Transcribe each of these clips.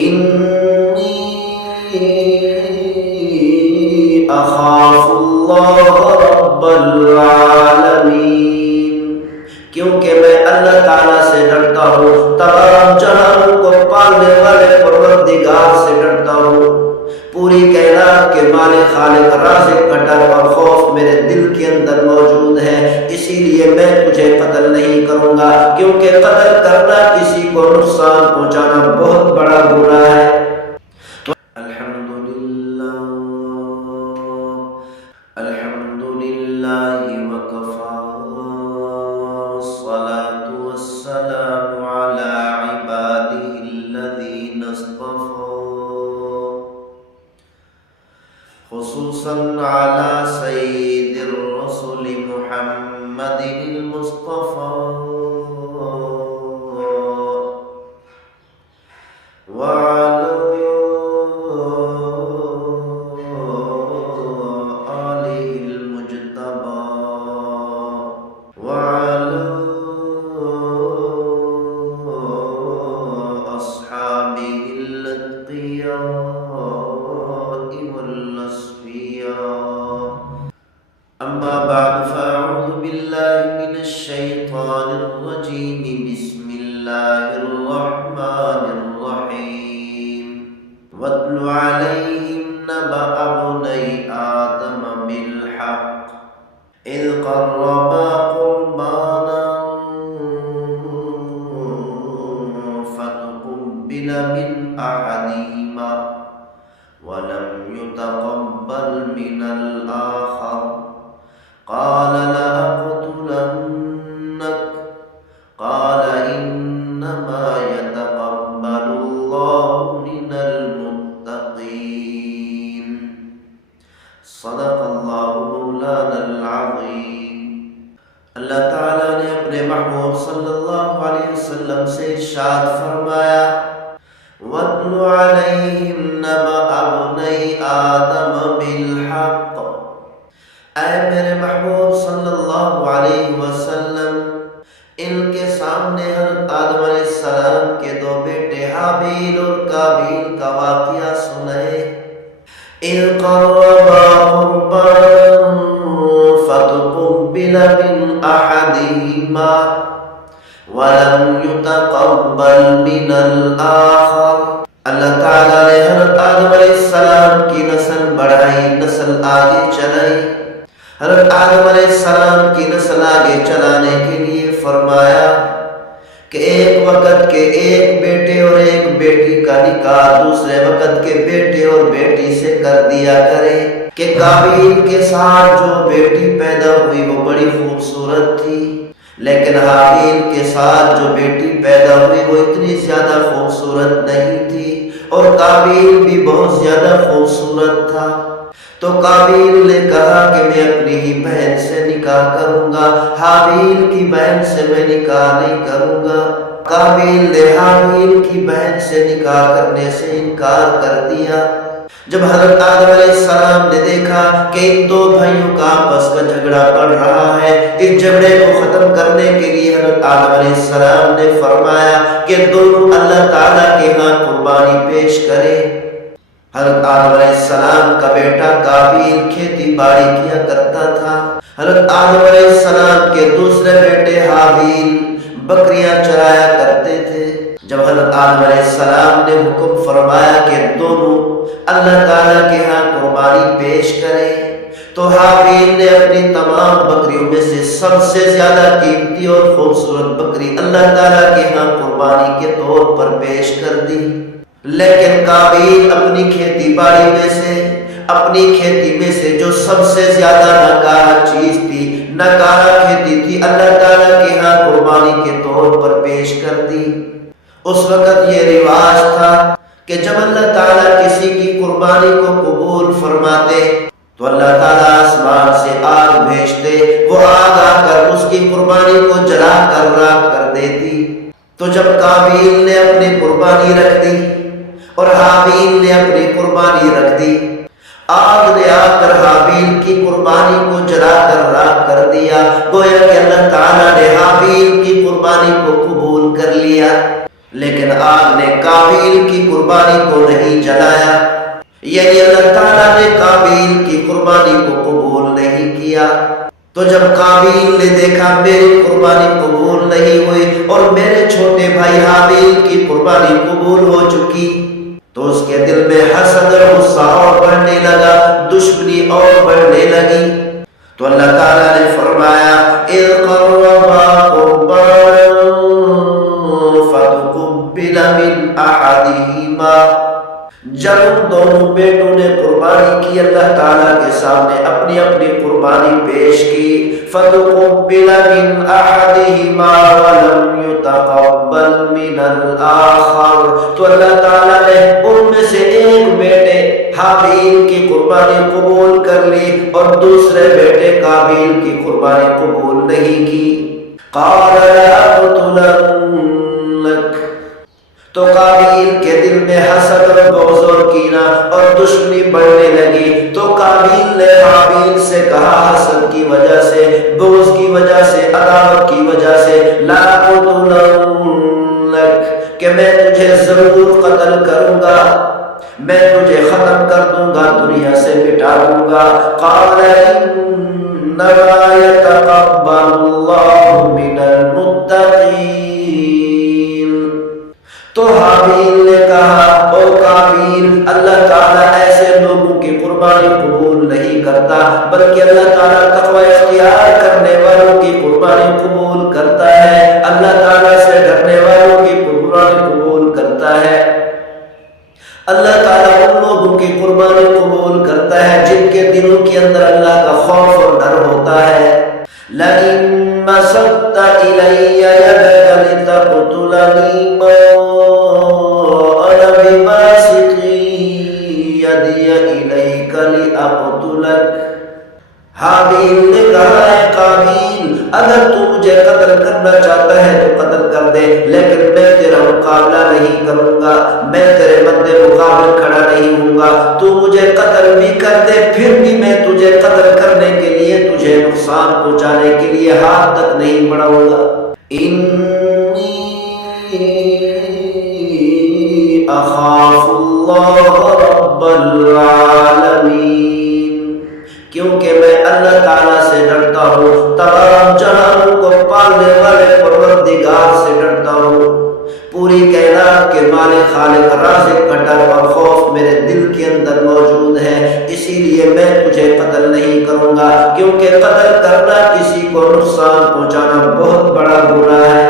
إني أخاف الله رب العالمين، کیونکہ میں اللہ تعالیٰ سے ڈرتا ہوں، تمام جہانوں کو پالنے والے پروردگار سے ڈرتا ہوں، پوری کائنات کے مالک خالق رازق کا ڈر اور خوف میرے دل کے اندر موجود ہے، اسی لیے میں تجھے قتل نہیں کروں گا، کیونکہ قتل کرنا کسی کو نقصان پہنچانا بہت بڑا گناہ ہے۔ الحمدللہ وکفا، الصلاة والسلام علی عباده الذین اصطفى، خصوصا علی سید الرسل محمد المصطفى وعلى آله المجتبى وعلى أصحابه الأتقياء والأصفياء، أما بعد فأعوذ بالله من الشيطان الرجيم، بسم الله الرحمن الرحيم، واتل عليهم نبأ ابني آدم بالحق إذ قربا قربانا فتقبل من أحدهما ولم يتقبل من الآخر قال لأقتلنك قال إنما يتقبل الله من المتقين، صدق اللہ مولانا العظیم۔ اللہ تعالیٰ نے اپنے محبوب صلی اللہ علیہ وسلم سے ارشاد فرمایا، وَاتْلُ عَلَيْهِمْ نَبَأَ ابْنَيْ آدَمَ بِالْحَقِّ، اے میرے محبوب صلی اللہ علیہ وسلم ان کے سامنے حضرت آدم علیہ السلام کے دو بیٹے حابیل اور قابیل کا واقعہ سنائے۔ اِذْ قَرَّبَا قُرْبَانًا فَتُقُبِّلَ مِنْ أَحَدِهِمَا وَلَمْ يُتَقَبَّلْ مِنَ الْآخَرِ، اللہ تعالیٰ نے حضرت آدم علیہ السلام کی نسل بڑھائی، نسل آگے چلائی۔ حضرت آدم علیہ السلام کی نسل آگے چلانے کے لیے فرمایا کہ ایک وقت کے ایک بیٹے اور ایک بیٹی کا نکاح دوسرے وقت کے بیٹے اور بیٹی سے کر دیا کرے، کہ قابیل کے ساتھ جو بیٹی پیدا ہوئی وہ بڑی خوبصورت تھی، لیکن حابیل کے ساتھ جو بیٹی پیدا ہوئی وہ اتنی زیادہ خوبصورت نہیں تھی، اور قابیل بھی بہت زیادہ خوبصورت تھا۔ تو قابیل نے کہا کہ میں اپنی ہی بہن سے نکاح کروں گا، حابیل کی بہن سے میں نکاح نہیں کروں گا۔ قابیل نے حابیل کی بہن سے نکاح کرنے سے انکار کر دیا۔ جب حضرت آدم علیہ السلام نے دیکھا کہ ان دو بھائیوں کا آپس کا جھگڑا بڑھ رہا ہے، اس جھگڑے کو ختم کرنے کے لیے حضرت آدم علیہ السلام نے فرمایا کہ دونوں اللہ تعالیٰ کے ہاں قربانی پیش کرے۔ حضرت آدم علیہ السلام کا بیٹا قابیل کھیتی باڑی کیا کرتا تھا، حضرت آدم علیہ السلام کے دوسرے بیٹے حابیل بکریاں چرایا کرتے تھے۔ جب حضرت آدم علیہ السلام نے حکم فرمایا کہ دونوں اللہ تعالیٰ کے ہاں قربانی پیش کریں، تو حابیل نے اپنی تمام بکریوں میں سے سب سے زیادہ قیمتی اور خوبصورت بکری اللہ تعالیٰ کے ہاں قربانی کے طور پر پیش کر دی، لیکن قابیل اپنی کھیتی باڑی میں سے، اپنی کھیتی میں سے جو سب سے زیادہ ناکارہ چیز تھی، ناکارہ کھیتی تھی، اللہ تعالیٰ کے ہاں قربانی کے طور پر پیش کر دی۔ اس وقت یہ رواج تھا کہ جب اللہ تعالیٰ کسی کی قربانی کو قبول فرماتے تو اللہ تعالیٰ آسمان سے آگ بھیجتے، وہ آگ آ کر اس کی قربانی کو جلا کر راکھ کر دیتی۔ تو جب قابیل نے اپنی قربانی رکھ دی اور حابیل نے اپنی قربانی رکھ دی، آگ نے آ کر حابیل کی قربانی کو جلا کر راکھ کر دیا، گویا کہ اللہ تعالیٰ نے حابیل کی قربانی کو قبول کر لیا۔ لیکن آگ نے قابیل کی قربانی کو نہیں جلایا، یعنی اللہ تعالیٰ نے قابیل کی قربانی کو قبول نہیں کیا۔ تو جب قابیل نے دیکھا میری قربانی قبول نہیں ہوئی اور میرے چھوٹے بھائی حابیل کی قربانی قبول ہو چکی، تو اس کے دل میں حسد اور غصہ اور بڑھنے لگا، دشمنی اور بڑھنے لگی۔ تو اللہ تعالیٰ نے فرمایا اِذْ قَرَّبَا قُرْبَانًا فَتُقُبِّلَ مِنْ أَحَدِهِمَا، جب ان دونوں بیٹوں نے قربانی کی، اللہ تعالیٰ کے سامنے اپنی اپنی قربانی پیش کی، فَتُقُبِّلَ مِنْ أَحَدِهِمَا وَلَمْ يُتَقَبَّلْ مِنَ الْآخَرِ، تو اللہ تعالیٰ نے ان میں سے ایک بیٹے حابیل کی قربانی قبول کر لی اور دوسرے بیٹے قابیل کی قربانی قبول نہیں کی۔ قَالَ لَأَقْتُلَنَّكَ، تو قابیل کے دل میں حسد اور بغض اور کینہ اور دشمنی بڑھنے لگی، تو قابیل نے حابیل سے کہا حسد کی وجہ سے، بغض کی وجہ سے، عداوت کی وجہ سے، لَأَقْتُلَنَّكَ، کہ میں تجھے ضرور قتل کروں گا، میں تجھے ختم کر دوں گا، دنیا سے مٹا دوں گا۔ قَالَ إِنَّمَا يَتَقَبَّلُ اللَّهُ مِنَ الْمُتَّقِينَ، تو حابیل نے کہا او قابیل، اللہ تعالیٰ ایسے لوگوں کی قربانی قبول نہیں کرتا، بلکہ اللہ تعالیٰ تقوی اختیار کرنے والوں کی قربانی قبول کرتا ہے، اللہ تعالیٰ سے ڈرنے والوں کی قربانی قبول کرتا ہے۔ اللہ تعالیٰ ان لوگوں کی قربانی قبول کرتا ہے جن کے دلوں کے اندر اللہ کا خوف اور ڈر ہوتا ہے۔ لَئِن بَسَطتَ إِلَيَّ يَدَكَ لِتَقْتُلَنِي مَا أَنَا بِبَاسِطٍ يَدِيَ إِلَيْكَ لِأَقْتُلَكَ، حابیل نے کہا ہے قابیل، اگر تو مجھے قتل کرنا چاہتا ہے تو قتل کر دے، لیکن میں تیرا مقابلہ نہیں کروں گا، میں تیرے مدِ مقابل کھڑا نہیں ہوں گا، تو مجھے قتل بھی کر دے پھر بھی میں تجھے قتل کرنے کے لیے، تجھے نقصان پہنچانے کے لیے ہاتھ تک نہیں بڑھاؤں گا۔ انی اخاف اللہ رب العالمین، کیونکہ میں اللہ تعالیٰ سے ڈرتا ہوں، تمام جہانوں کو پالنے والے پروردگار سے ڈرتا ہوں، پوری کائنات کے مالک خالق رازق کا ڈر اور خوف میرے دل کے اندر موجود ہے، اسی لیے میں تجھے قتل نہیں کروں گا، کیونکہ قتل کرنا کسی کو نقصان پہنچانا بہت بڑا گناہ ہے۔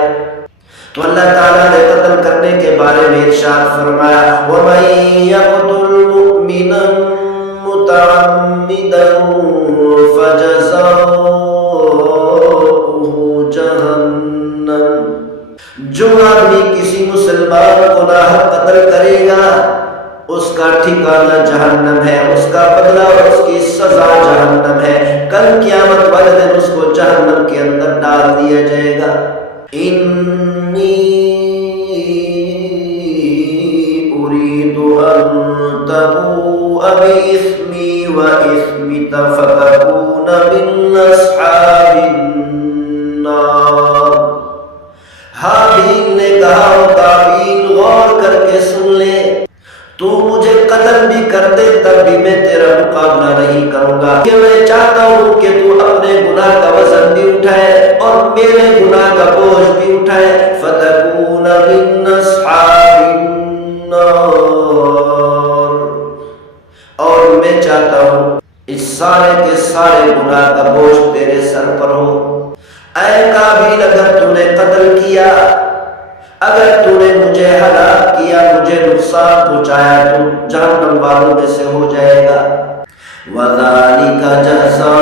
تو اللہ تعالیٰ نے قتل کرنے کے بارے میں ارشاد فرمایا وَمَن يَقْتُلْ مُؤْمِنًا مُتَعَمِّدًا فَجَزَاؤُهُ جَهَنَّمُ، جو آدمی کسی مسلمان کو ناحق قتل کرے گا اس کا ٹھکانہ جہنم ہے، اس کا بدلہ اور اس کی سزا جہنم ہے، کل قیامت والے دن اس کو جہنم کے اندر ڈال دیا جائے گا۔ انی اريد ان تبوء باسمي واسمك فتكون من اصحاب النار، حابیل نے کہا قابیل غور کر کے سن لے، تو مجھے قتل بھی کر دے تب بھی میں تیرا مقابلہ نہیں کروں گا، کہ میں چاہتا ہوں کہ تو اپنے گناہ کا وزن بھی اٹھائے اور میرے گناہ کا بوجھ بھی اٹھائے، فتکون من اصحاب النار، اور میں چاہتا ہوں اس سارے کے سارے گناہ کا بوجھ تیرے سر پر ہو۔ اے قابیل اگر تو نے قتل کیا، اگر تو نے مجھے ہلاک کیا، مجھے نقصان پہنچایا تو جہنم والوں میں سے ہو جائے گا۔ وَذَلِكَ جَزَاءُ